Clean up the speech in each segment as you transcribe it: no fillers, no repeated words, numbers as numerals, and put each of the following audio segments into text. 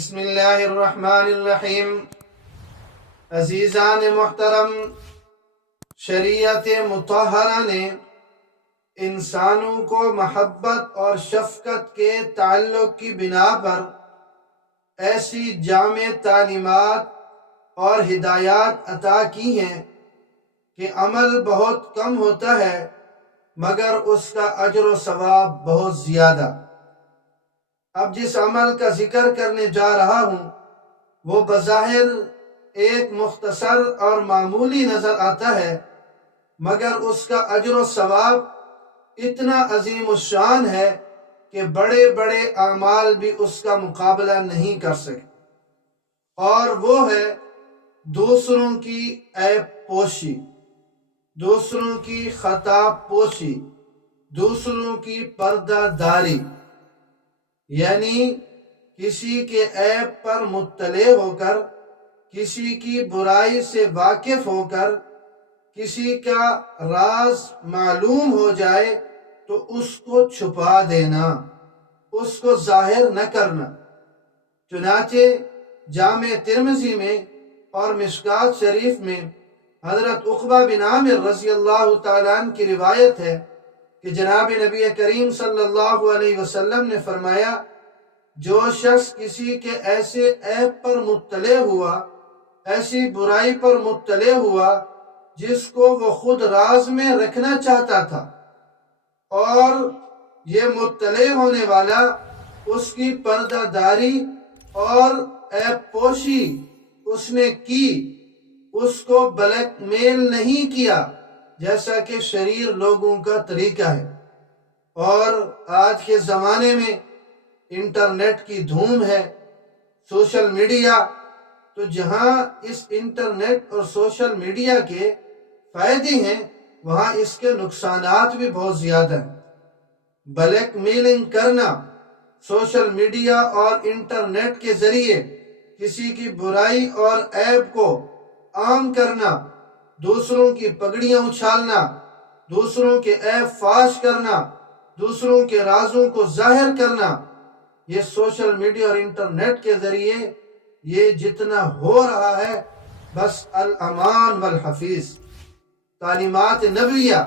بسم اللہ الرحمن الرحیم۔ عزیزان محترم، شریعت مطہرہ نے انسانوں کو محبت اور شفقت کے تعلق کی بنا پر ایسی جامع تعلیمات اور ہدایات عطا کی ہیں کہ عمل بہت کم ہوتا ہے مگر اس کا اجر و ثواب بہت زیادہ۔ اب جس عمل کا ذکر کرنے جا رہا ہوں وہ بظاہر ایک مختصر اور معمولی نظر آتا ہے، مگر اس کا اجر و ثواب اتنا عظیم الشان ہے کہ بڑے بڑے اعمال بھی اس کا مقابلہ نہیں کر سکے، اور وہ ہے دوسروں کی عیب پوشی، دوسروں کی خطا پوشی، دوسروں کی پردہ داری، یعنی کسی کے عیب پر مطلع ہو کر، کسی کی برائی سے واقف ہو کر، کسی کا راز معلوم ہو جائے تو اس کو چھپا دینا، اس کو ظاہر نہ کرنا۔ چنانچہ جامع ترمذی میں اور مشکوٰۃ شریف میں حضرت عقبہ بن عامر رضی اللہ تعالیٰ عنہ کی روایت ہے کہ جناب نبی کریم صلی اللہ علیہ وسلم نے فرمایا، جو شخص کسی کے ایسے عیب پر مطلع ہوا، ایسی برائی پر مطلع ہوا جس کو وہ خود راز میں رکھنا چاہتا تھا، اور یہ مطلع ہونے والا اس کی پردہ داری اور عیب پوشی اس نے کی، اس کو بلیک میل نہیں کیا جیسا کہ شریر لوگوں کا طریقہ ہے۔ اور آج کے زمانے میں انٹرنیٹ کی دھوم ہے، سوشل میڈیا، تو جہاں اس انٹرنیٹ اور سوشل میڈیا کے فائدے ہیں وہاں اس کے نقصانات بھی بہت زیادہ ہیں۔ بلیک میلنگ کرنا، سوشل میڈیا اور انٹرنیٹ کے ذریعے کسی کی برائی اور عیب کو عام کرنا، دوسروں کی پگڑیاں اچھالنا، دوسروں کے عیب فاش کرنا، دوسروں کے رازوں کو ظاہر کرنا، یہ سوشل میڈیا اور انٹرنیٹ کے ذریعے یہ جتنا ہو رہا ہے، بس الامان والحفیظ۔ تعلیمات نبویہ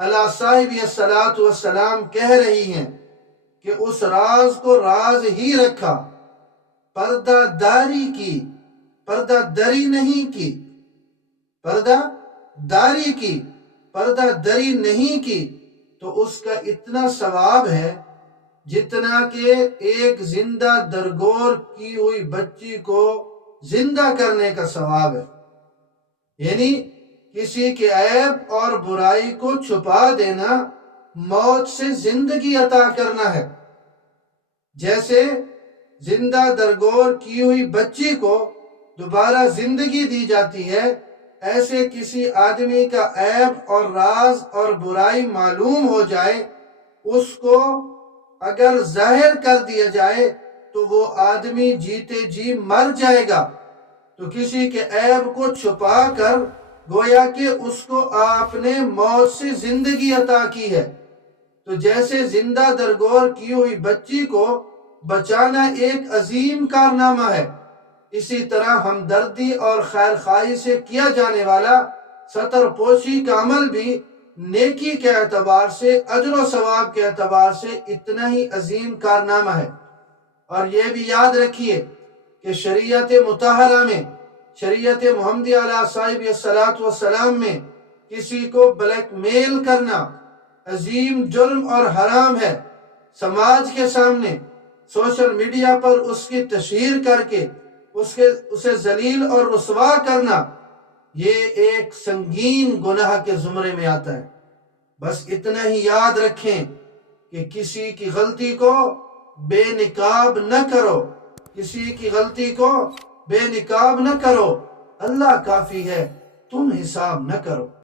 علی صاحب الصلاۃ والسلام کہہ رہی ہیں کہ اس راز کو راز ہی رکھا، پردہ داری کی، پردہ دری نہیں کی، پردہ داری کی، پردہ دری نہیں کی، تو اس کا اتنا ثواب ہے جتنا کہ ایک زندہ درگور کی ہوئی بچی کو زندہ کرنے کا ثواب ہے۔ یعنی کسی کے عیب اور برائی کو چھپا دینا موت سے زندگی عطا کرنا ہے۔ جیسے زندہ درگور کی ہوئی بچی کو دوبارہ زندگی دی جاتی ہے، ایسے کسی آدمی کا عیب اور راز اور برائی معلوم ہو جائے، اس کو اگر ظاہر کر دیا جائے تو وہ آدمی جیتے جی مر جائے گا۔ تو کسی کے عیب کو چھپا کر گویا کہ اس کو آپ نے موت سے زندگی عطا کی ہے۔ تو جیسے زندہ درگور کی ہوئی بچی کو بچانا ایک عظیم کارنامہ ہے، اسی طرح ہمدردی اور خیر خواہی سے کیا جانے والا ستر پوشی کا عمل بھی نیکی کے اعتبار سے، اجر و ثواب کے اعتبار سے اتنا ہی عظیم کارنامہ ہے۔ اور یہ بھی یاد رکھیے کہ شریعت مطہرہ میں، شریعت محمدی علیہ صاحب الصلاۃ والسلام میں کسی کو بلیک میل کرنا عظیم جرم اور حرام ہے۔ سماج کے سامنے سوشل میڈیا پر اس کی تشہیر کر کے اسے ذلیل اور رسوا کرنا، یہ ایک سنگین گناہ کے زمرے میں آتا ہے۔ بس اتنا ہی یاد رکھیں کہ کسی کی غلطی کو بے نقاب نہ کرو، کسی کی غلطی کو بے نقاب نہ کرو، اللہ کافی ہے، تم حساب نہ کرو۔